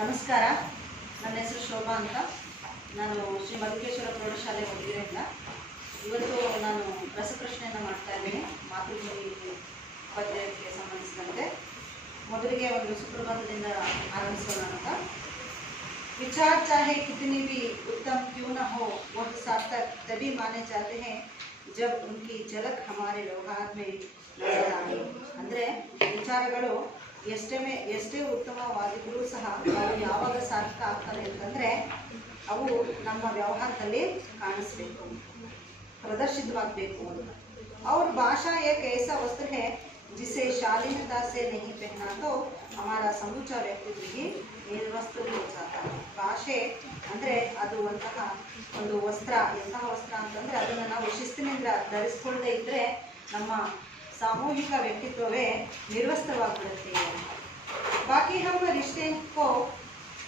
ನಮಸ್ಕಾರ. ನನ್ನ ಹೆಸರು ಶೋಭಾ ಅಂತ. ನಾನು ಶ್ರೀ ಮಧುಕೇಶ್ವರ ಪ್ರೌಢಶಾಲೆ ಹುಡುಗಿರಿಂದ ಇವತ್ತು ನಾನು ರಸಪ್ರಶ್ನೆಯನ್ನು ಮಾಡ್ತಾ ಇದ್ದೀನಿ. ಮಾತೃಭೂಮಿ ಪದ್ಯಕ್ಕೆ ಸಂಬಂಧಿಸಿದಂತೆ ಮೊದಲಿಗೆ ಒಂದು ಸುಪ್ರಭಾತದಿಂದ ಆರಂಭಿಸೋಣ ಅಂತ. विचार चाहे कितनी भी उत्तम क्यों न हो वह सार्थक तभी माने जाते हैं जब उनकी झलक हमारे व्यवहार में नजर आए. ಅಂದರೆ ವಿಚಾರಗಳು ಎಷ್ಟೇ ಉತ್ತಮವಾಗಿದ್ದರೂ ಸಹ ಅವು ಯಾವಾಗ ಸಾರ್ಥಕ ಆಗ್ತವೆ ಅಂತಂದರೆ ಅವು ನಮ್ಮ ವ್ಯವಹಾರದಲ್ಲಿ ಕಾಣಿಸ್ಬೇಕು, ಪ್ರದರ್ಶಿತವಾಗಬೇಕು ಅಂತ. और भाषा एक ऐसा वस्त्र है जिसे शालीनता से नहीं पहना तो हमारा समूचा व्यक्तित्व ही ನಿರ್ವಸ್ತ್ರ हो जाता है. ಭಾಷೆ ಅಂದರೆ ಅದು ಒಂದು ವಸ್ತ್ರ. ಎಂತಹ ವಸ್ತ್ರ ಅಂತಂದರೆ ಅದನ್ನು ನಾವು ಶಿಸ್ತಿನಿಂದ ಧರಿಸ್ಕೊಳ್ಳದೆ ಇದ್ದರೆ ನಮ್ಮ ಸಾಮೂಹಿಕ ವ್ಯಕ್ತಿತ್ವವೇ ನಿರ್ವಸ್ತ್ರವಾಗಿಬಿಡುತ್ತೆ. बाकी हम रिश्ते को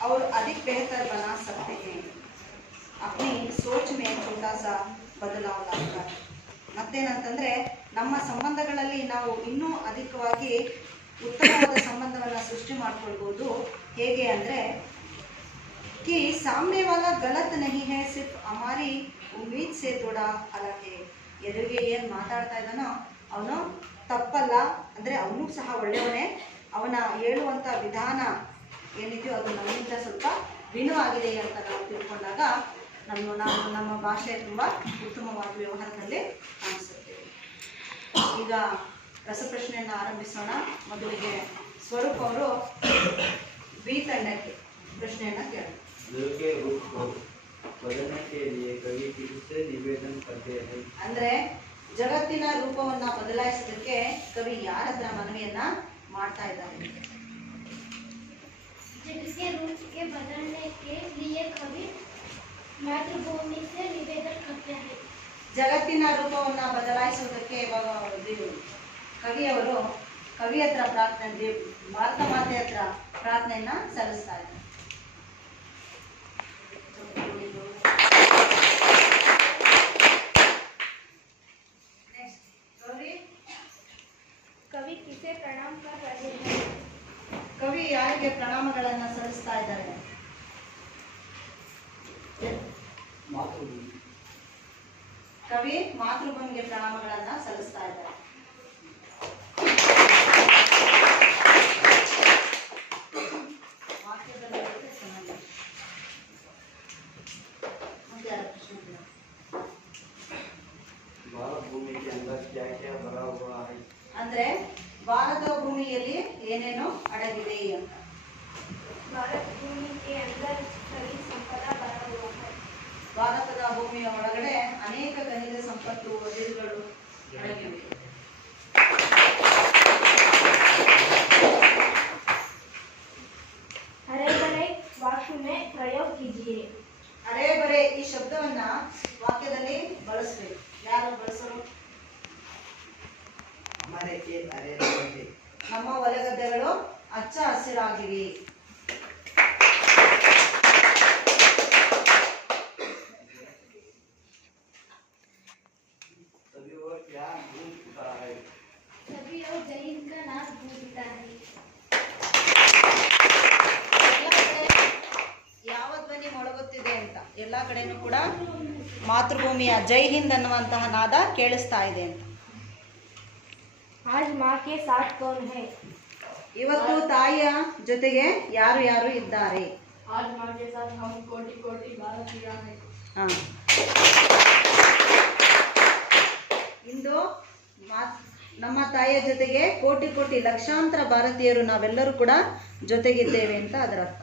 और अधिक बेहतर बना सकते हैं अपनी सोच में छोटा सा बदलाव लाकर. ಮತ್ತೇನಂತಂದರೆ ನಮ್ಮ ಸಂಬಂಧಗಳಲ್ಲಿ ನಾವು ಇನ್ನೂ ಅಧಿಕವಾಗಿ ಉತ್ತಮವಾದ ಸಂಬಂಧವನ್ನು ಸೃಷ್ಟಿ ಮಾಡ್ಕೊಳ್ಬೋದು. ಹೇಗೆ ಅಂದರೆ कि सामने वाला गलत नहीं है सिर्फ हमारी उम्मीद से थोड़ा अलग है. ಎದುರಿಗೆ ಏನು ಮಾತಾಡ್ತಾ ಇದ್ದಾನೋ ಅವನು ತಪ್ಪಲ್ಲ, ಅಂದರೆ ಅವನು ಸಹ ಒಳ್ಳೆಯವನೇ. ಅವನ ಹೇಳುವಂಥ ವಿಧಾನ ಏನಿದೆಯೋ ಅದು ನಮ್ಮಿಂದ ಸ್ವಲ್ಪ ಭಿನ್ನವಾಗಿದೆ ಅಂತ ನಾವು ತಿಳ್ಕೊಂಡಾಗ ನಮ್ಮ ಭಾಷೆ ತುಂಬ ಉತ್ತಮವಾದ ವ್ಯವಹಾರದಲ್ಲಿ ಕಾಣಿಸುತ್ತೇವೆ. ಈಗ ರಸಪ್ರಶ್ನೆಯನ್ನು ಆರಂಭಿಸೋಣ. ಮೊದಲಿಗೆ ಸ್ವರೂಪ್ ಅವರು ಬಿ ತಂಡಕ್ಕೆ ಪ್ರಶ್ನೆಯನ್ನು ಕೇಳೋಣ. ಅಂದರೆ ಜಗತ್ತಿನ ರೂಪವನ್ನು ಬದಲಾಯಿಸೋದಕ್ಕೆ ಕವಿ ಯಾರ ಹತ್ರ ಮನವಿಯನ್ನ ಮಾಡ್ತಾ ಇದ್ದಾರೆ? जगत के रूप के बदलने के लिए कवि मातृभूमि से निवेदन करते हैं. ಜಗತ್ತಿನ ರೂಪವನ್ನು ಬದಲಾಯಿಸುವುದಕ್ಕೆ ಕವಿ ಹತ್ರ ಪ್ರಾರ್ಥನೆ, ಭಾರತ ಮಾತೆ ಹತ್ರ ಪ್ರಾರ್ಥನೆಯನ್ನ ಸಲ್ಲಿಸ್ತಾ ಇದ್ದಾರೆ. कवि किसे प्रणाम कर रहे हैं? ಕವಿ ಯಾರಿಗೆ ಪ್ರಣಾಮಗಳನ್ನು ಸಲ್ಲಿಸ್ತಾ ಇದ್ದಾರೆ? ಕವಿ ಮಾತೃಭೂಮಿಗೆ ಪ್ರಣಾಮಗಳನ್ನು ಸಲ್ಲಿಸ್ತಾ ಇದ್ದಾರೆ. ಅಂದ್ರೆ ಭಾರತ ಭೂಮಿಯಲ್ಲಿ ಏನೇನು ಅಡಗಿದೆ ಅಂತ. भारत भूमि के अंदर खनिज संपदा भरा हुआ है. ಭಾರತದ ಭೂಮಿಯ ಒಳಗಡೆ ಅನೇಕ ಖನಿಜ ಸಂಪತ್ತು ವಜಿರುಗಳು ಅಡಗಿವೆ. हरे भरे वाक्य में प्रयोग कीजिए. ಅರೆ ಬರೆ ಈ ಶಬ್ದವನ್ನ ವಾಕ್ಯದಲ್ಲಿ ಬಳಸಬೇಕು. ಯಾರು ಬಳಸೋರು? ನಮ್ಮ ಹೊಲಗದ್ದೆಗಳು ಹಚ್ಚ ಹಸಿರಾಗಿವೆ. सभी और जहीन का नाश भूलता है. ಯಾವ ಧ್ವನಿ ಮೊಳಗುತ್ತಿದೆ ಅಂತ ಎಲ್ಲ ಕಡೆನೂ ಕೂಡ ಮಾತೃಭೂಮಿಯ ಜೈ ಹಿಂದ್ ಅನ್ನುವಂತಹ ನಾದ ಕೇಳಿಸ್ತಾ ಇದೆ ಅಂತ. आज माँ के साथ कौन है? ಇವತ್ತು ತಾಯಿಯ ಜೊತೆಗೆ ಯಾರು ಯಾರು ಇದ್ದಾರೆ? आज माँ के साथ हम कोटि कोटि भारतीय हैं. ಇಂದು ನಮ್ಮ ತಾಯಿಯ ಜೊತೆಗೆ ಕೋಟಿ ಕೋಟಿ ಲಕ್ಷಾಂತರ ಭಾರತೀಯರು ನಾವೆಲ್ಲರೂ ಕೂಡ ಜೊತೆಗಿದ್ದೇವೆ ಅಂತ ಅದರ ಅರ್ಥ.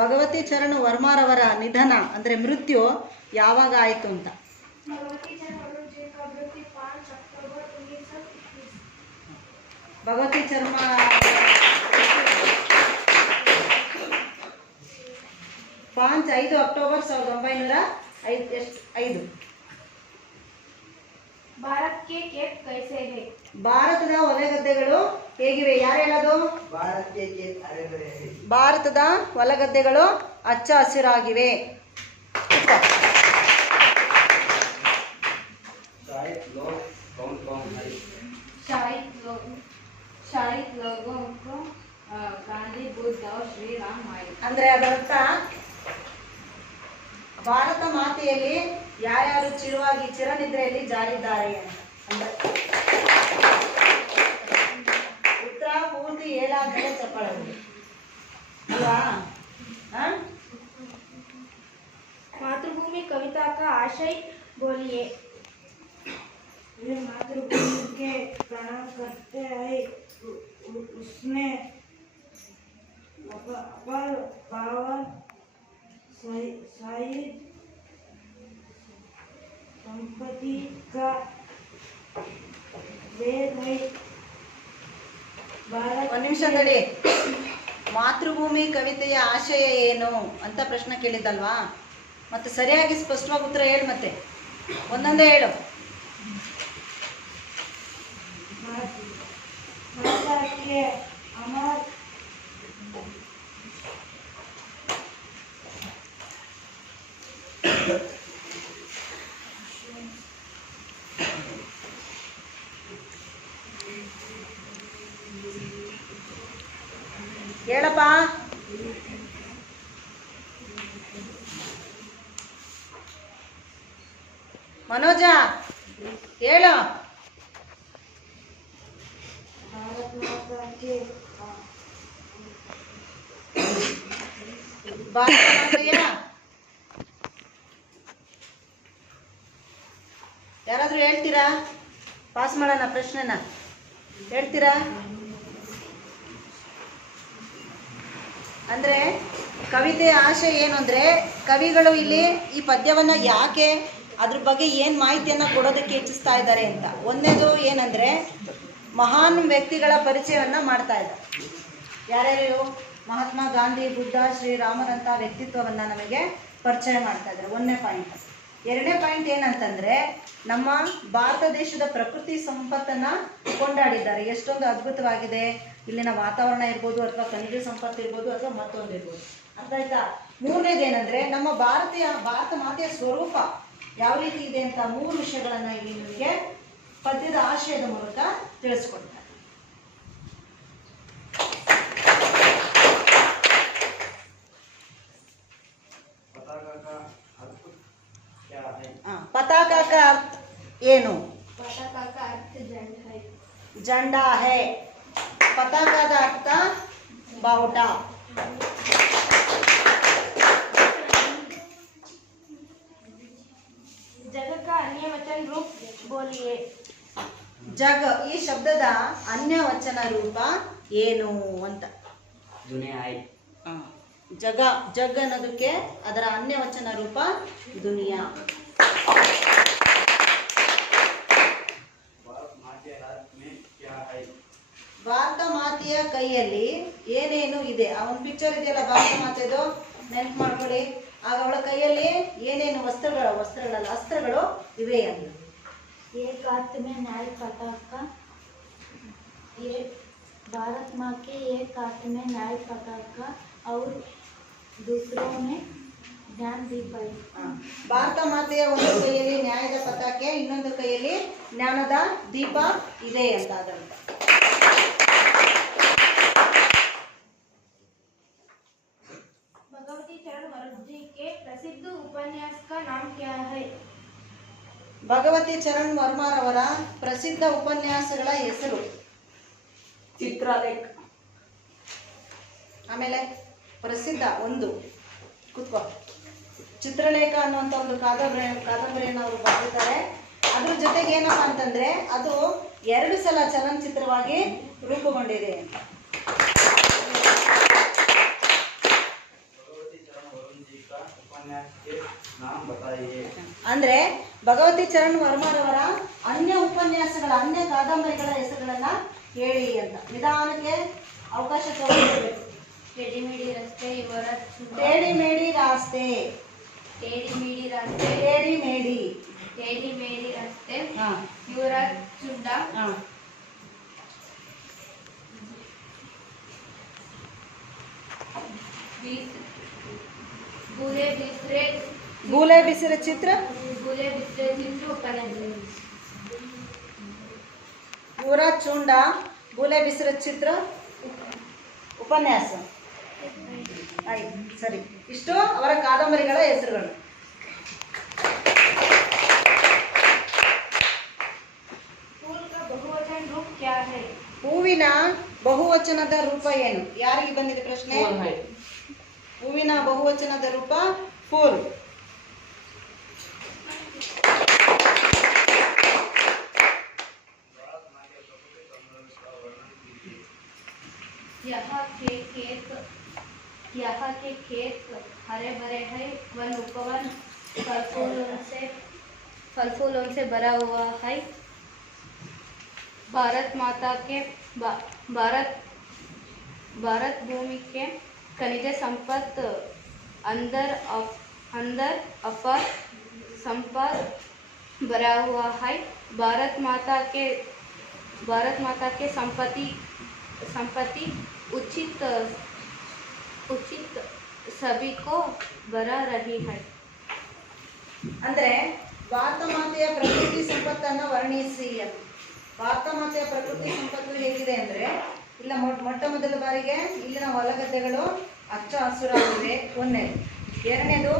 ಭಗವತಿ ಚರಣ ವರ್ಮಾರವರ ನಿಧನ ಅಂದರೆ ಮೃತ್ಯು ಯಾವಾಗ ಆಯಿತು ಅಂತ. ಭಗವತಿ ಚರ್ಮ 5 ಅಕ್ಟೋಬರ್ 1905. भारत के खेत कैसे है? ಭಾರತದ ಹೊಲಗದ್ದೆಗಳು ಹೇಗಿವೆ? ಯಾರು ಹೇಳೋದು? ಭಾರತದ ಹೊಲಗದ್ದೆಗಳು ಹಚ್ಚ ಹಸಿರಾಗಿವೆ. शहीद लोगों को गांधी बुद्ध और श्री राम आए। ಅಂದ್ರೆ ಅದರರ್ಥ ಭಾರತ ಮಾತೆಯಲ್ಲಿ ಯಾರ್ಯಾರು ಚಿರನಿದ್ರೆಯಲ್ಲಿ ಜಾರಿದ್ದಾರೆ ಅಂತ. ಉತ್ತರ ಪೂರ್ತಿ ಹೇಳಾದ್ಮೇಲೆ ಚಪ್ಪಾಳೆ ಅಲ್ವಾ? मातृभूमि कविता का आशय बोलिए। वे मातृभूमि के प्रणाम करते हैं, उसने अपर पावन शहीद संपत्ति का वेद है। ಒಂದು ನಿಮಿಷ ತಡಿ. ಮಾತೃಭೂಮಿ ಕವಿತೆಯ ಆಶಯ ಏನು ಅಂತ ಪ್ರಶ್ನೆ ಕೇಳಿದ್ದಲ್ವಾ? ಮತ್ತೆ ಸರಿಯಾಗಿ ಸ್ಪಷ್ಟವಾಗಿ ಉತ್ತರ ಹೇಳು. ಮತ್ತೆ ಒಂದೊಂದೇ ಹೇಳು. माता के अमर ಹೇಳಪ್ಪ. ಮನೋಜ ಹೇಳು. भारत माता के ಭಾರತ ಮಾತೆಯ ಯಾರಾದ್ರೂ ಹೇಳ್ತೀರಾ? ಪಾಸ್ ಮಾಡೋಣ ಪ್ರಶ್ನೆನ. ಹೇಳ್ತೀರಾ? ಅಂದರೆ ಕವಿತೆಯ ಆಶಯ ಏನು ಅಂದರೆ, ಕವಿಗಳು ಇಲ್ಲಿ ಈ ಪದ್ಯವನ್ನು ಯಾಕೆ, ಅದ್ರ ಬಗ್ಗೆ ಏನು ಮಾಹಿತಿಯನ್ನು ಕೊಡೋದಕ್ಕೆ ಹೆಚ್ಚಿಸ್ತಾ ಇದ್ದಾರೆ ಅಂತ. ಒಂದನೇದು ಏನಂದರೆ, ಮಹಾನ್ ವ್ಯಕ್ತಿಗಳ ಪರಿಚಯವನ್ನು ಮಾಡ್ತಾ ಇದ್ದಾರೆ. ಯಾರ್ಯಾರು? ಮಹಾತ್ಮ ಗಾಂಧಿ, ಬುದ್ಧ, ಶ್ರೀರಾಮರಂಥ ವ್ಯಕ್ತಿತ್ವವನ್ನು ನಮಗೆ ಪರಿಚಯ ಮಾಡ್ತಾ ಇದ್ದಾರೆ. ಒಂದನೇ ಪಾಯಿಂಟ್. ಎರಡನೇ ಪಾಯಿಂಟ್ ಏನಂತಂದರೆ, ನಮ್ಮ ಭಾರತ ದೇಶದ ಪ್ರಕೃತಿ ಸಂಪತ್ತನ್ನು ಕೊಂಡಾಡಿದ್ದಾರೆ. ಎಷ್ಟೊಂದು ಅದ್ಭುತವಾಗಿದೆ ಇಲ್ಲಿನ ವಾತಾವರಣ ಇರ್ಬೋದು, ಅಥವಾ ಖನಿಜ ಸಂಪತ್ತು ಇರ್ಬೋದು, ಅಥವಾ ಮತ್ತೊಂದು ಇರ್ಬೋದು. ಅರ್ಥ ಆಯ್ತಾ? ಮೂರನೇದೇನೆಂದರೆ, ನಮ್ಮ ಭಾರತ ಮಾತೆಯ ಸ್ವರೂಪ ಯಾವ ರೀತಿ ಇದೆ ಅಂತ 3 ವಿಷಯಗಳನ್ನು ಇಲ್ಲಿ ನಿಮಗೆ ಪದ್ಯದ ಆಶಯದ ಮೂಲಕ ತಿಳಿಸ್ಕೊಡ್ತಾರೆ. पताका का अर्थ ಏನು? पताका का अर्थ झंडा है। झंडा है. पताकाದ ಅರ್ಥ ಬಾವುಟ. जग का अन्य वचन रूप बोलिए। ಜಗ ಈ ಶಬ್ದದ ಅನ್ಯ ವಚನ ರೂಪ ಏನು ಅಂತ. ಜಗ ಜಗ್ ಅನ್ನೋದಕ್ಕೆ ಅದರ ಅನ್ಯ ವಚನ ರೂಪ ದುನಿಯಾ. ಭಾರತ ಮಾತೆಯ ಕೈಯಲ್ಲಿ ಏನೇನು ಇದೆ? ಆ ಒಂದು ಪಿಕ್ಚರ್ ಇದೆಯಲ್ಲ ಭಾರತ ಮಾತೆದು, ನೆನ್ಪು ಮಾಡ್ಕೊಳ್ಳಿ. ಆಗ ಅವಳ ಕೈಯಲ್ಲಿ ಏನೇನು ಅಸ್ತ್ರಗಳು ಇವೆ ಅಂತ. एक हाथ में न्याय पताका, ये भारत माँ के एक हाथ में न्याय पताका और दूसरों में ज्ञान दीप है। ಭಾರತ ಮಾತೆಯ ಒಂದು ಕೈಯಲ್ಲಿ ನ್ಯಾಯದ ಪತಾಕೆ, ಇನ್ನೊಂದು ಕೈಯಲ್ಲಿ ಜ್ಞಾನದ ದೀಪ ಇದೆ ಅಂತ ಅದರಂತ. भगवती चरण वर्मा जी के प्रसिद्ध उपन्यास का नाम क्या है? ಭಗವತಿ ಚರಣ್ ವರ್ಮಾರವರ ಪ್ರಸಿದ್ಧ ಉಪನ್ಯಾಸಗಳ ಹೆಸರು ಚಿತ್ರಲೇಖ. ಆಮೇಲೆ ಪ್ರಸಿದ್ಧ ಒಂದು ಕೂತ್ಕೋ, ಚಿತ್ರಲೇಖ ಅನ್ನುವಂಥ ಒಂದು ಕಾದಂಬರಿಯನ್ನು ಅವರು ಬರೆದಿದ್ದಾರೆ. ಅದ್ರ ಜೊತೆಗೆ ಏನಪ್ಪ ಅಂತಂದ್ರೆ, ಅದು 2 ಸಲ ಚಲನಚಿತ್ರವಾಗಿ ರೂಪುಗೊಂಡಿದೆ ಅಂತ. ಅಂದ್ರೆ ಭಗವತಿ ಚರಣ್ ವರ್ಮಾರವರ ಅನ್ಯ ಉಪನ್ಯಾಸಗಳ, ಅನ್ಯ ಕಾದಂಬರಿಗಳ ಹೆಸರುಗಳನ್ನ ಹೇಳಿ ಅಂತ. ನಿಧಾನಕ್ಕೆ ಅವಕಾಶ ತಗೊಳ್ಬೇಕು. टेढ़ी मेढ़ी रास्ते युवराज चुंडा, ಟೇಡಿ ಮೇಡಿ ರಾಸ್ತೆ, टेढ़ी मेढ़ी रास्ते, ಟೇಡಿ ಮೇಡಿ, टेढ़ी मेढ़ी रास्ते ಹಾ युवराज चुंडा, ಹಾ बूले बिसरे ಗೂಲೆ ಬಿಸಿರ ಚಿತ್ರ, बूले बिसरे चित्र उपन्यास। ಯುವರಾಜ್ ಚುಂಡ, ಬೂಲೆ ಬಿಸಿರ ಚಿತ್ರ ಉಪನ್ಯಾಸ ಆಯ್ತು ಸರಿ. ಇಷ್ಟು ಅವರ ಕಾದಂಬರಿಗಳ ಹೆಸರುಗಳು. फूल का बहुवचन रूप क्या है? ಹೂವಿನ ಬಹುವಚನದ ರೂಪ ಏನು? ಯಾರಿಗೆ ಬಂದಿದೆ ಪ್ರಶ್ನೆ? ಹೂವಿನ ಬಹುವಚನದ ರೂಪ ಫೂಲ್. यहाँ के खेत हरे भरे हैं, वन उपवन फल फूलों से भरा हुआ है। भारत माता के भारत भूमि के खनिज संपत्त अंदर अपार संपद भरा हुआ है। भारत माता के संपत्ति उचित सभी को बरा रही है. ಅಂದ್ರೆ ಭಾರತ ಮಾತೆಯ ಪ್ರಕೃತಿ ಸಂಪತ್ತನ್ನು ವರ್ಣಿಸಿ. ಭಾರತ ಮಾತೆಯ ಪ್ರಕೃತಿ ಸಂಪತ್ತು ಹೇಗಿದೆ ಅಂದರೆ, ಇಲ್ಲ ಮೊಟ್ಟ ಮೊದಲ ಬಾರಿಗೆ ಇಲ್ಲಿನ ಹೊಲಗದ್ದೆಗಳು ಹಚ್ಚ ಹಸುರಾಗಿವೆ, ಒಂದನೇದು. ಎರಡನೇದು,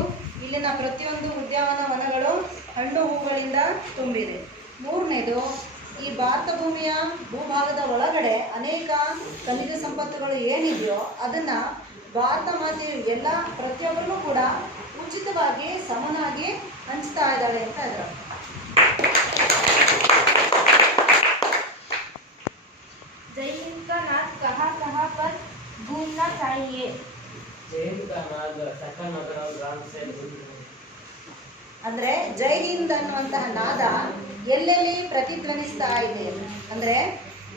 ಇಲ್ಲಿನ ಪ್ರತಿಯೊಂದು ಉದ್ಯಾನವನಗಳು ಹಣ್ಣು ಹೂಗಳಿಂದ ತುಂಬಿದೆ. ಮೂರನೇದು, ಈ ಭಾರತ ಭೂಮಿಯ ಭೂಭಾಗದ ಒಳಗಡೆ ಅನೇಕ ಖನಿಜ ಸಂಪತ್ತುಗಳು ಏನಿದೆಯೋ ಅದನ್ನು ಭಾರತ ಮಾತೆಯು ಎಲ್ಲ ಪ್ರತಿಯೊಬ್ಬರೂ ಕೂಡ ಉಚಿತವಾಗಿ ಸಮನಾಗಿ ಹಂಚ್ತಾ ಇದ್ದಾಳೆ ಅಂತ ಇದ್ದಾರೆ. जय हिंद का नाद कहाँ कहाँ पर गूंजना चाहिए? जय हिंद का नाद सकल नगर और ग्राम से ಅಂದ್ರೆ ಜೈ ಹಿಂದ್ ಅನ್ನುವಂತಹ ನಾದ ಎಲ್ಲೆಲ್ಲಿ ಪ್ರತಿಧ್ವನಿಸ್ತಾ ಇದೆ ಅಂದ್ರೆ,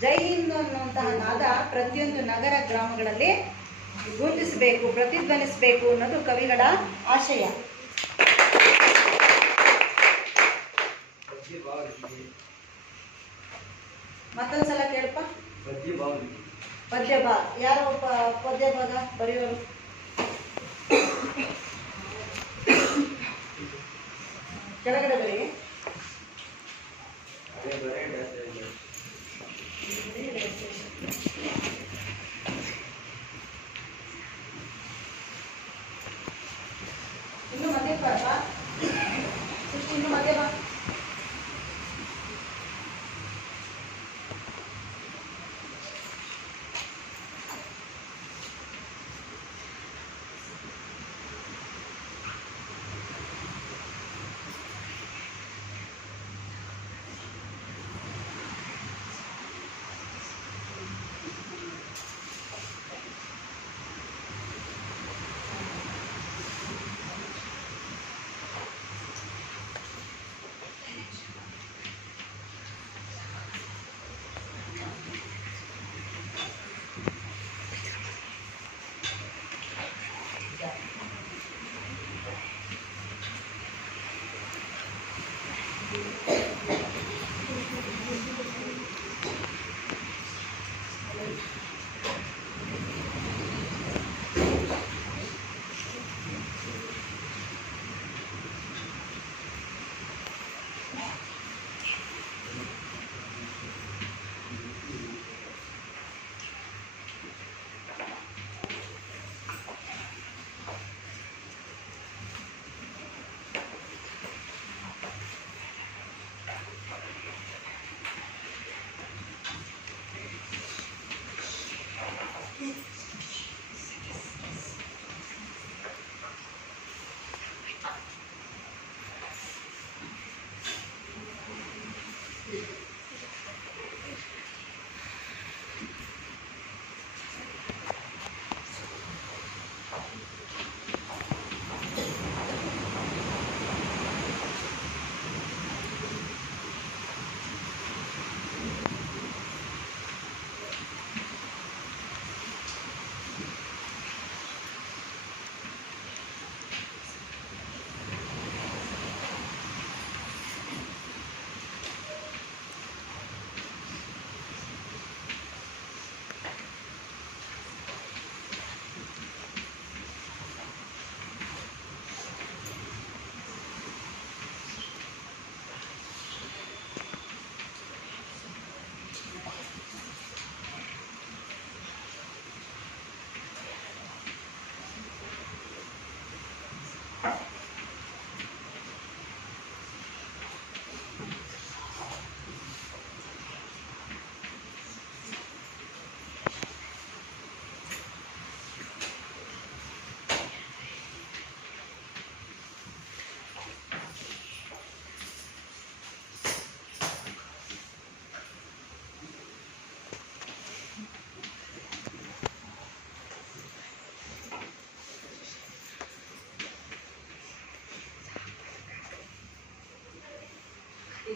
ಜೈ ಹಿಂದ್ ಅನ್ನುವಂತಹ ನಾದ ಪ್ರತಿಯೊಂದು ನಗರ ಗ್ರಾಮಗಳಲ್ಲಿ ಗುರುತಿಸಬೇಕು, ಪ್ರತಿಧ್ವನಿಸಬೇಕು ಅನ್ನೋದು ಕವಿಗಳ ಆಶಯ. ಮತ್ತೊಂದ್ಸಲ ಕೇಳಪ್ಪ. ಪದ್ಯ ಭಾಗ ಯಾರು ಪದ್ಯ ಭಾಗ ಬರೆಯೋರು? ಕೆಳಗಡೆ ಬರೀ. ಇನ್ನು ಮಧ್ಯೆ ಬಾ, ಇನ್ನು ಮಧ್ಯೆ ಬಾ.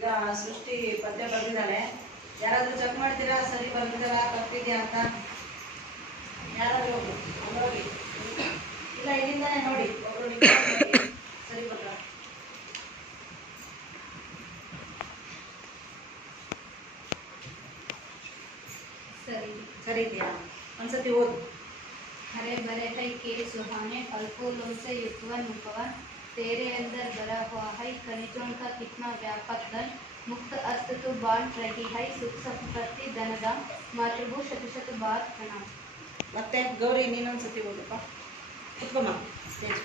ಈಗ ಸೃಷ್ಟಿ ಪದ್ಯ ಬರೆದಿದ್ದಾಳೆ. ಯಾರಾದರೂ ಚೆಕ್ ಮಾಡ್ತೀರಾ ಸರಿ ಬರ್ದಿದ್ದಾರಾ ತಪ್ಪಿದೆಯಾ ಅಂತ? ಯಾರಾದರೂ ನೋಡಿ, ಇಲ್ಲ ಇಲ್ಲಿಂದಾನೆ ನೋಡಿ, ಒಬ್ರು ನಿಂತ್ಕೊಂಡು ನೋಡಿ ಸರಿ ಬರ್ದ. सरी ಸರಿ ಇದೆಯಾ? ಒಂದ್ಸತಿ ಓದು. हरे भरे है के सुहाने फल फूलों से युक्तवन मुखवन तेरे अंदर भरा हुआ है खनिजों का कितना व्यापक धन मुक्त अस्त तो बांट रही है सुख संपत्ति धनदाम मातृभू शत शत बार प्रणाम. ಮತ್ತೆ ಗೌರಿ ನೀನೊಂದ್ಸತಿ ಓದಪ್ಪ. ಕುತ್ಕೊಮ್ಮ ಸ್ಟೇಜ್.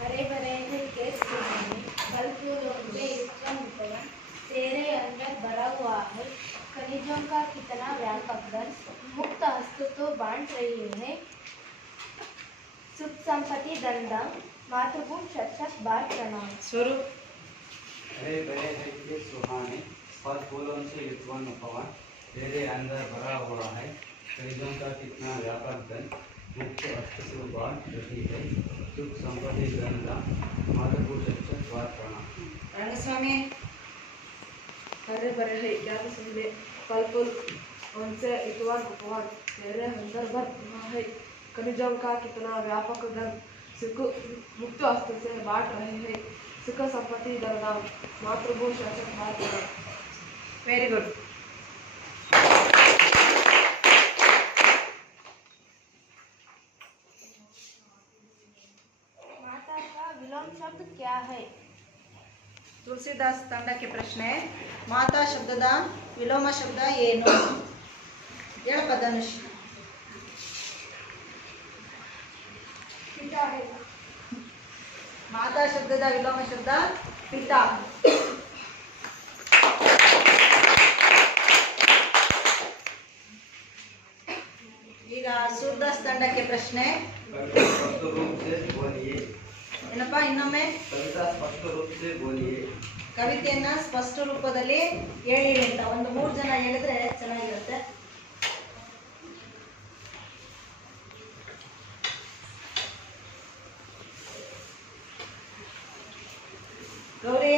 हरे भरे हैं के सुहाने फल फूलों से युक्तवन मुखवन तेरे अंदर भरा हुआ है खनिजों का कितना व्यापक धन मुक्त हस्त तो बांट रही है सुख संपत्ति धनदाम मातृभूम शत शत बार प्रणाम. ಸ್ವರೂಪ್. हरे भरे है के सुहाने फल फूलों से युक्तवन मुखवन तेरे अंदर भरा हुआ है खनिजों का कितना व्यापक धन मुक्त हस्त से बांट रही है सुख संपत्ति धनदाम मातृभूम शत शत बार प्रणाम. ರಂಗಸ್ವಾಮಿ. हरे भरे है ज्ञान सुनले फल फूल उनसे युक्तवन मुखवन तेरे अंदर भर हुआ है खनिजों का कितना व्यापक धन सुख मुक्त हस्त से बांट रहे हैं सुख संपत्ति धनदाम मातृभूम शत शत बार प्रणाम. Very good. माता का विलोम शब्द क्या है? ತುಳಸಿದಾಸ್ ತಂಡಕ್ಕೆ ಪ್ರಶ್ನೆ. ಮಾತಾ ಶಬ್ದದ ವಿಲೋಮ ಶಬ್ದ ಏನು? ಹೇಳಪ್ಪ ಧನುಷ್. पिता है. ಮಾತಾ ಶಬ್ದದ ವಿಲೋಮ ಶಬ್ದ ಪಿತಾ. ಈಗ ಸೂರ್ದಾಸ್ ತಂಡಕ್ಕೆ ಪ್ರಶ್ನೆ. कविता स्पष्ट रूप से बोलिए. ಏನಪ್ಪಾ ಇನ್ನೊಮ್ಮೆ? कविता स्पष्ट रूप से बोलिए. ಕವಿತೆಯನ್ನ ಸ್ಪಷ್ಟ ರೂಪದಲ್ಲಿ ಹೇಳಿರಿ ಅಂತ ಒಂದು 3 ಜನ ಹೇಳಿದ್ರೆ ಚೆನ್ನಾಗಿರುತ್ತೆ. ಗೌರಿ.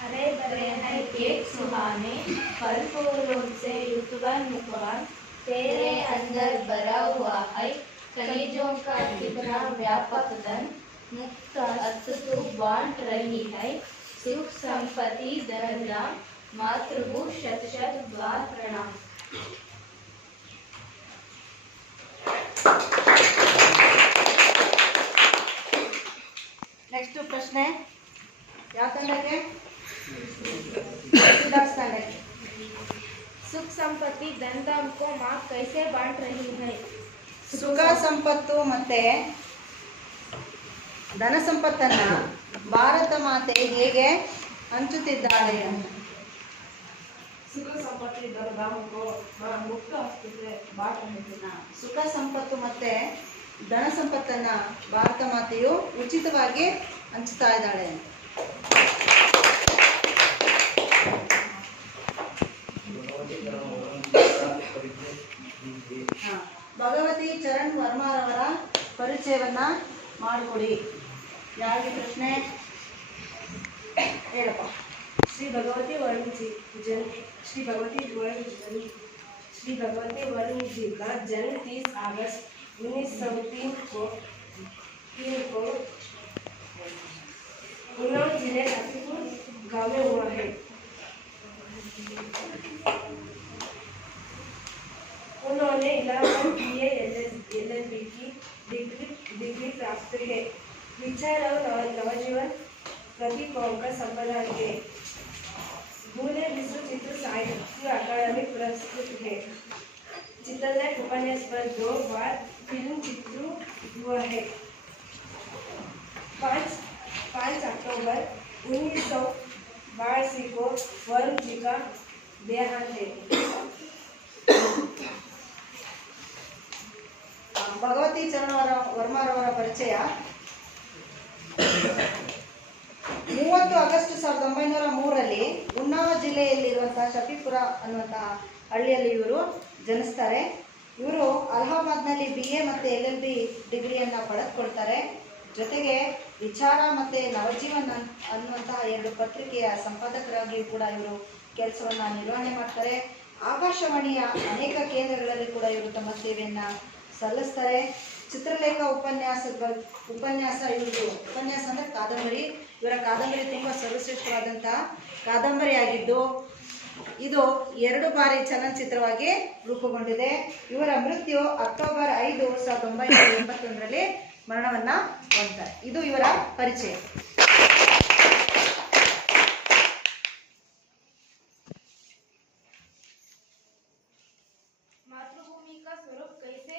हरे भरे हैं के सुहाने फल फूलों से युक्तवन मुखवन तेरे अंदर भरा हुआ है खनिजों का कितना व्यापक धन मुक्त हस्त तो बांट रही है सुख संपत्ति धनदाम मातृभू शत शत बार प्रणाम. ನೆಕ್ಸ್ಟ್ ಪ್ರಶ್ನೆ ಯಾವ ತಂಡಕ್ಕೆ? ತುಳಸಿದಾಸ್ ತಂಡಕ್ಕೆ. सुख संपत्ति धनदाम को माँ कैसे बांट रही है? ಸುಖ ಸಂಪತ್ತು ಮತ್ತೆ ಧನ ಸಂಪತ್ತನ್ನ ಭಾರತ ಮಾತೆ ಹೇಗೆ ಹಂಚುತ್ತಿದ್ದಾಳೆ ಅಂತ. सुख संपत्ति धनदाम को माँ मुक्त हस्त से बांट रहे हैं. ಸುಖ ಸಂಪತ್ತು ಮತ್ತೆ ಧನ ಸಂಪತ್ತನ್ನ ಭಾರತ ಮಾತೆಯು ಉಚಿತವಾಗಿ ಹಂಚುತ್ತಾ ಇದ್ದಾಳೆ ಅಂತ. ಭಗವತಿ ಚರಣ್ ವರ್ಮಾರವರ ಪರಿಚಯವನ್ನ ಮಾಡಿಕೊಡಿ. ಯಾರಿಗೆ ಪ್ರಶ್ನೆ? ಹೇಳಪ್ಪ. श्री भगवती वरुण जी जन श्री भगवती वरुण जी का जन्म 30 अगस्त 1903 को उन्नाव जिले हाथीपुर गांव में हुआ है. उन्होंने इलाहाबाद BA LLB की डिग्री प्राप्त है. विचार और नवजीवन प्रतीकों का संपादन है. भूले विश्व चित्र साहित्य अकादमी पुरस्कृत है. चित्रलेख उपन्यास पर 2 बार फिल्म चित्र हुआ है. 5 अक्टूबर 1982 को वरुण जी का देहांत है. ಭಗವತಿ ಚರಣ್ ವರ್ಮಾರವರ ಪರಿಚಯ. 30 ಆಗಸ್ಟ್ 1903ರಲ್ಲಿ ಉನ್ನಾವ ಜಿಲ್ಲೆಯಲ್ಲಿರುವಂತಹ ಶಫೀಪುರ ಅನ್ನುವಂತಹ ಹಳ್ಳಿಯಲ್ಲಿ ಇವರು ಜನಿಸ್ತಾರೆ. ಇವರು ಅಲಹಾಬಾದ್ನಲ್ಲಿ BA ಮತ್ತು LLB ಡಿಗ್ರಿಯನ್ನು ಪಡೆದುಕೊಳ್ತಾರೆ. ಜೊತೆಗೆ ವಿಚಾರ ಮತ್ತು ನವಜೀವನ್ ಅನ್ನುವಂತಹ 2 ಪತ್ರಿಕೆಯ ಸಂಪಾದಕರಾಗಿಯೂ ಕೂಡ ಇವರು ಕೆಲಸವನ್ನು ನಿರ್ವಹಣೆ ಮಾಡ್ತಾರೆ. ಆಕಾಶವಾಣಿಯ ಅನೇಕ ಕೇಂದ್ರಗಳಲ್ಲಿ ಕೂಡ ಇವರು ತಮ್ಮ ಸೇವೆಯನ್ನು ಸಲ್ಲಿಸ್ತಾರೆ. ಚಿತ್ರಲೇಖ ಉಪನ್ಯಾಸ ಇವ್ರದ್ದು ಉಪನ್ಯಾಸ ಅಂದರೆ ಕಾದಂಬರಿ. ಇವರ ಕಾದಂಬರಿ ತುಂಬ ಸರ್ವಶ್ರೇಷ್ಠವಾದಂತಹ ಕಾದಂಬರಿ ಆಗಿದ್ದು ಇದು 2 ಬಾರಿ ಚಲನಚಿತ್ರವಾಗಿ ರೂಪುಗೊಂಡಿದೆ. ಇವರ ಮೃತ್ಯು ಅಕ್ಟೋಬರ್ 5, 1981ರಲ್ಲಿ ಮರಣವನ್ನು ಹೊಂದ್ತಾರೆ. ಇದು ಇವರ ಪರಿಚಯ. मातृभूमि का स्वरूप कैसे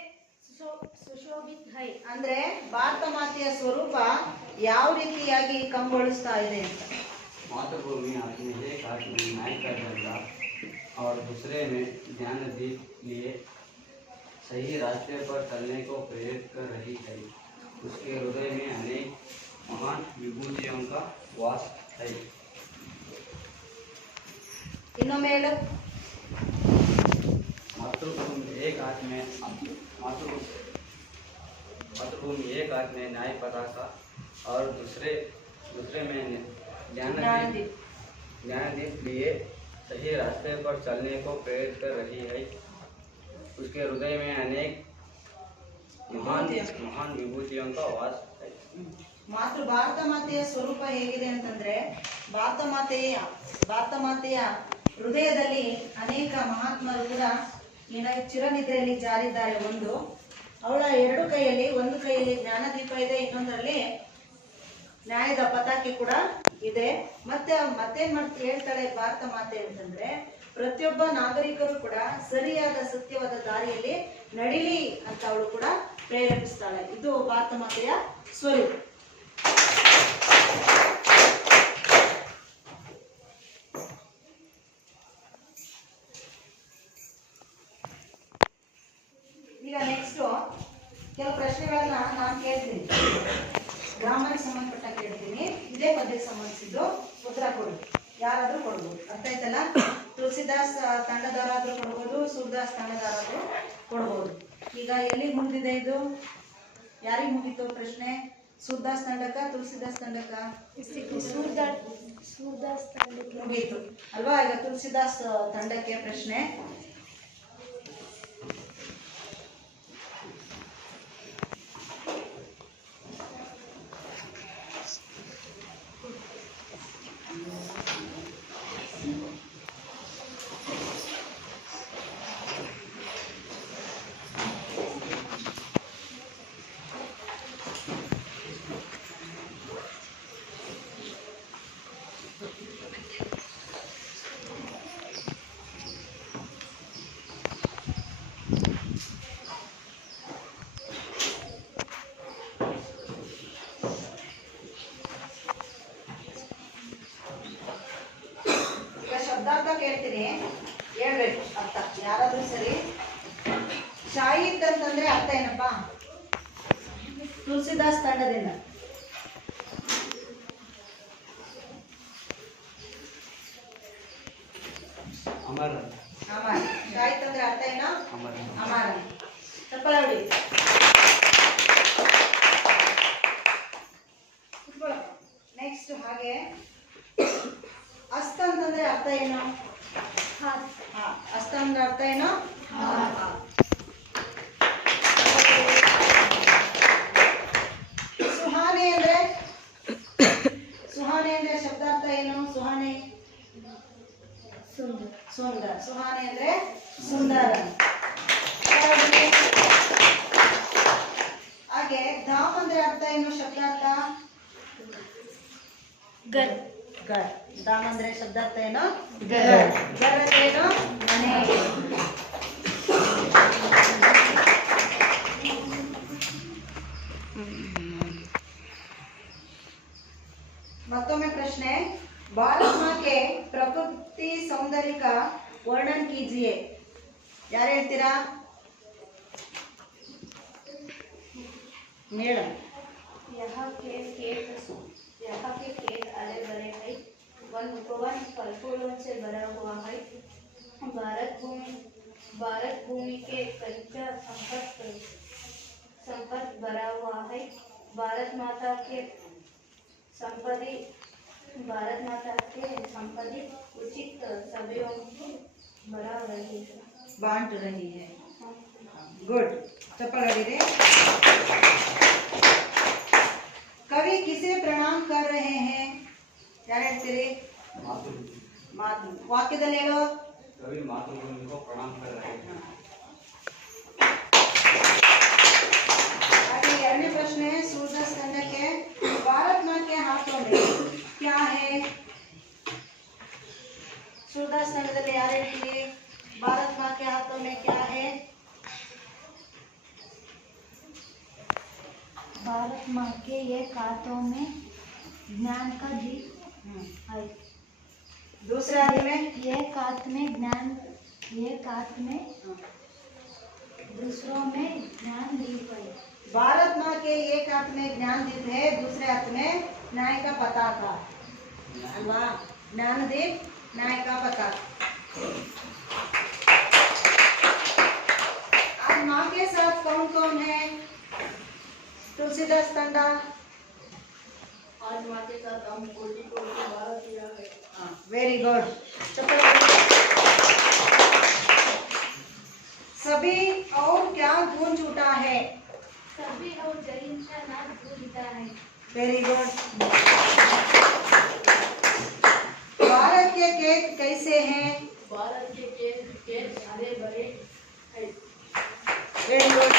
सुशोभित है ಅಂದ್ರೆ ಭಾರತ ಮಾತೆಯ ಸ್ವರೂಪ ಯಾವ ರೀತಿಯಾಗಿ ಕಂಗೊಳಿಸ್ತಾ ಇದೆ ಅಂತ. मातृभूमि अपने एक हाथ में न्याय का डंडा और दूसरे में ज्ञान दीप लिए सही रास्ते पर चलने को प्रेरित कर रही है. उसके हृदय में अनेक महान विभूतियों का वास है. ಇನ್ನೊಮ್ಮೆ ಹೇಳು. मातृभूमि एक हाथ में मातृभूमि एक हाथ में न्याय पताका और दूसरे में ज्ञानदीप लिए सही रास्ते पर चलने को प्रेरित कर रही है. उसके हृदय में अनेक महान विभूतियों का वास है. ಭಾರತ ಮಾತೆಯ ಸ್ವರೂಪ ಹೇಗಿದೆ ಅಂತಂದ್ರೆ ಭಾರತ ಮಾತೆಯ ಹೃದಯದಲ್ಲಿ ಅನೇಕ ಮಹಾತ್ಮರು ಕೂಡ ಚಿರನಿದ್ರೆಯಲ್ಲಿ ಜಾರಿದ್ದಾರೆ. ಅವಳ 2 ಕೈಯಲ್ಲಿ, ಒಂದು ಕೈಯಲ್ಲಿ ಜ್ಞಾನದೀಪ ಇದೆ, ಇನ್ನೊಂದರಲ್ಲಿ ನ್ಯಾಯದ ಪತಾಕೆ ಕೂಡ ಇದೆ. ಮತ್ತೇನ್ ಹೇಳ್ತಾಳೆ ಭಾರತ ಮಾತೆ ಅಂತಂದ್ರೆ ಪ್ರತಿಯೊಬ್ಬ ನಾಗರಿಕರು ಕೂಡ ಸರಿಯಾದ ಸತ್ಯವಾದ ದಾರಿಯಲ್ಲಿ ನಡಿಲಿ ಅಂತ ಅವಳು ಕೂಡ ಪ್ರೇರೇಪಿಸ್ತಾಳೆ. ಇದು ಭಾರತ ಮಾತೆಯ ಸ್ವರೂಪ. ಈಗ ನೆಕ್ಸ್ಟ್ ಕೆಲವು ಪ್ರಶ್ನೆಗಳನ್ನ ನಾನು ಕೇಳ್ತೀನಿ. ಗ್ರಾಮಕ್ಕೆ ಸಂಬಂಧಪಟ್ಟ ಕೇಳ್ತೀನಿ. ಇದೇ ಪದ್ಯಕ್ಕೆ ಸಂಬಂಧಿಸಿದ್ದು ಉತ್ತರ ಕೊಡಿ. ಯಾರಾದ್ರೂ ಕೊಡ್ಬೋದು. ಅರ್ಥ ಆಯ್ತಲ್ಲ? ತುಳಸಿದಾಸ್ ತಂಡದವರಾದ್ರೂ ಕೊಡ್ಬೋದು, ಸೂರ್ದಾಸ್ ತಂಡದವರಾದ್ರೂ ಕೊಡ್ಬೋದು. ಈಗ ಎಲ್ಲಿಗೆ ಮುಗಿದಿದೆ ಇದು? ಯಾರಿಗೆ ಮುಗೀತು ಪ್ರಶ್ನೆ? ಸೂರ್ದಾಸ್ ತಂಡಕ್ಕ, ತುಳಸಿದಾಸ್ ತಂಡಕ್ಕ? सूरदास ತಂಡಕ್ಕೆ ಮುಗೀತು ಅಲ್ವಾ? ಈಗ ತುಳಸಿದಾಸ್ ತಂಡಕ್ಕೆ ಪ್ರಶ್ನೆ. ಶಬ್ದಾರ್ಥ ಕೇಳ್ತೀನಿ, ಹೇಳ್ಬೇಕು ಅರ್ಥ. ಯಾರಾದ್ರೂ ಸರಿ. ಶಾಹಿದ್ ಅಂತಂದ್ರೆ ಅರ್ಥ ಏನಪ್ಪ? ತುಳಸಿದಾಸ್ ತಂಡದಿಂದ. अमर ಅಮರ್. ಶಾಹಿದ್ ಅಂದ್ರೆ ಅರ್ಥ ಏನೋ? अमर ಅಮರ್. ಚಪ್ಪಲ ಹೊಡಿ. ನೆಕ್ಸ್ಟ್ ಹಾಗೆ ಅಸ್ತ ಅಂತಂದ್ರೆ ಅರ್ಥ ಏನು? ಅಸ್ತ ಅಂದ್ರೆ ಅರ್ಥ ಏನು? ಸುಹಾನೆ ಅಂದ್ರೆ ಶಬ್ದಾರ್ಥ ಏನು? ಸುಹಾನೆ ಸುಂದರ. ಸುಹಾನೆ ಅಂದ್ರೆ ಸುಂದರ. ಹಾಗೆ ಧಾಮ್ ಅಂದ್ರೆ ಅರ್ಥ ಏನು? ಶಬ್ದಾರ್ಥ घर ಗರ್. ಧಾಮ್ ಅಂದ್ರೆ ಶಬ್ದಾರ್ಥ ಏನು? ಗರ್. ಗರ್ ಅಂದ್ರೆ ಏನು? ಮನೆ. ಮತ್ತೊಮ್ಮೆ ಪ್ರಶ್ನೆ. भारत माँ के प्रकृति सौंदर्य का वर्णन कीजिए. ಯಾರು ಹೇಳ್ತೀರಾ? ಮೇಡಮ್. यहाँ के खेत हरे भरे हैं, वन उपवन फल फूलों से भरा हुआ है. भारत भूमि के कच्चा संपत्ति भरा हुआ है. भारत माता के संपत्ति भारत माता के संपत्ति उचित सभ्यों की बढ़ा रही है। बांट रही है। गुड, चप्पल रे। कवि किसे प्रणाम कर रहे हैं? क्या ಹೇಳ್ತೀರಿ? ಮಾತೃ ವಾಕ್ಯದಲ್ಲಿ ಹೇಳೋ कवि मातृभूमि को प्रणाम कर रहे हैं। आगे अन्य प्रश्न है सूरदास तंडा के भारत माँ के हाथों में क्या है? सूरदास तंडದಲ್ಲಿ ಯಾರು ಹೇಳ್ತೀರಿ? भारत माँ के हाथों में क्या है? भारत माँ के एक हाथों में ज्ञान का दीप है। दूसरे हाथ में एक हाथ में ज्ञान, एक हाथ में दूसरों में ज्ञान दीप है। भारत माँ के एक हाथ में ज्ञान दीप है, दूसरे हाथ में न्याय का पताका। अल्वा ज्ञान दीप, न्याय का पताका। आज माँ के साथ कौन कौन है? तुलसीदास तंडा। आज माँ के साथ हम कोटि कोटि भारत किया है। Very good. सभी और क्या गूंज उठा है? सभी और जय हिंद का नाम गूंजता है। Very good. भारत के खेत कैसे हैं? भारत के खेत हरे भरे हैं। Very good.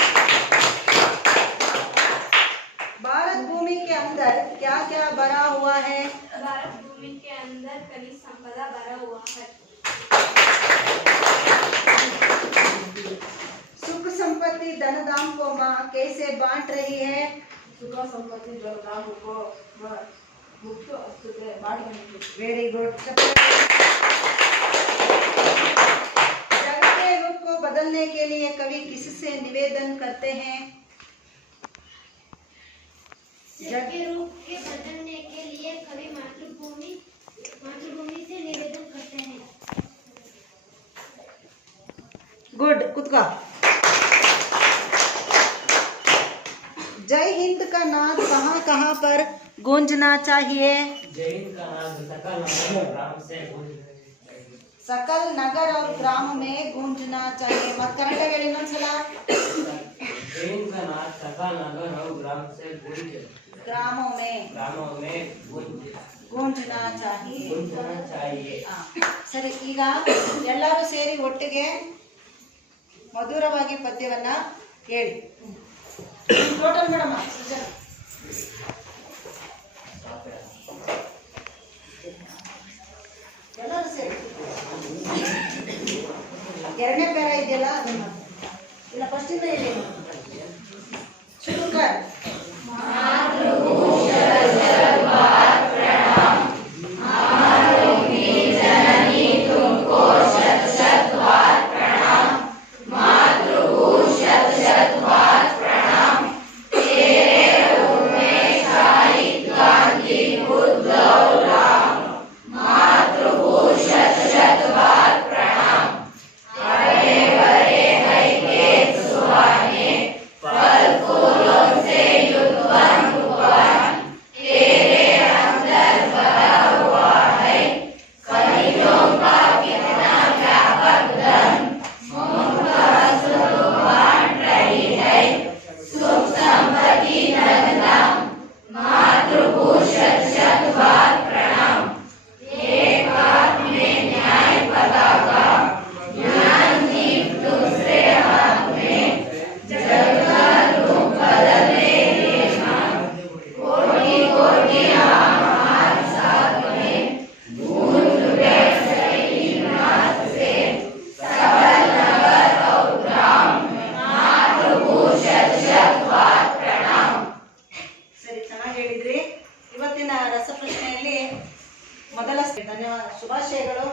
भारत भूमि के अंदर क्या क्या भरा हुआ है? भारत भूमि के अंदर खनिज संपदा भरा हुआ है। सुख संपत्ति धन धाम को माँ कैसे बांट रही है? सुख संपत्ति जलधाम को मुक्त हस्त से बांट रही है। Very good. जग के रूप को बदलने के लिए कवि किससे निवेदन करते हैं? जग के रूप के बदलने के लिए कवि मातृभूमि से निवेदन करते हैं। गुड, कुत्का। जय हिंद का नाद कहाँ कहाँ पर गूंजना चाहिए? जय हिंद का नाद सकल नगर ग्राम से गूंज सकल नगर और ग्राम में गूंजना चाहिए। मत करेक्ट ಹೇಳಿ ಇನ್ನೊಂದ್ಸಲ। जय हिंद का नाद सकल नगर और ग्राम से ग्रामों में गूंजना चाहिए। गूंजना चाहिए। ಸರಿ, ಈಗ ಎಲ್ಲರೂ ಸೇರಿ ಒಟ್ಟಿಗೆ ಮಧುರವಾಗಿ ಪದ್ಯವನ್ನ ಹೇಳಿ. ಟೋಟಲ್ ಮೇಡಮ್ ಎಲ್ಲರೂ ಸೇರಿ ಎರಡನೇ ಪೇರ ಇದೆಯಲ್ಲ ಅದನ್ನ ಇಲ್ಲ ಫಸ್ಟ್ ಇಂದ ಹೇಳಿ. ಶುರು ಕರ್. ಧನ್ಯವಾದ, ಶುಭಾಶಯಗಳು.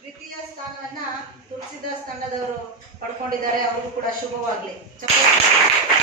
ದ್ವಿತೀಯ ಸ್ಥಾನವನ್ನ ತುಳಸಿದಾಸ್ ತಂಡದವರು ಪಡ್ಕೊಂಡಿದ್ದಾರೆ. ಅವ್ರಿಗೂ ಕೂಡ ಶುಭವಾಗಲಿ. ಚಪ್ಪಾಳೆ.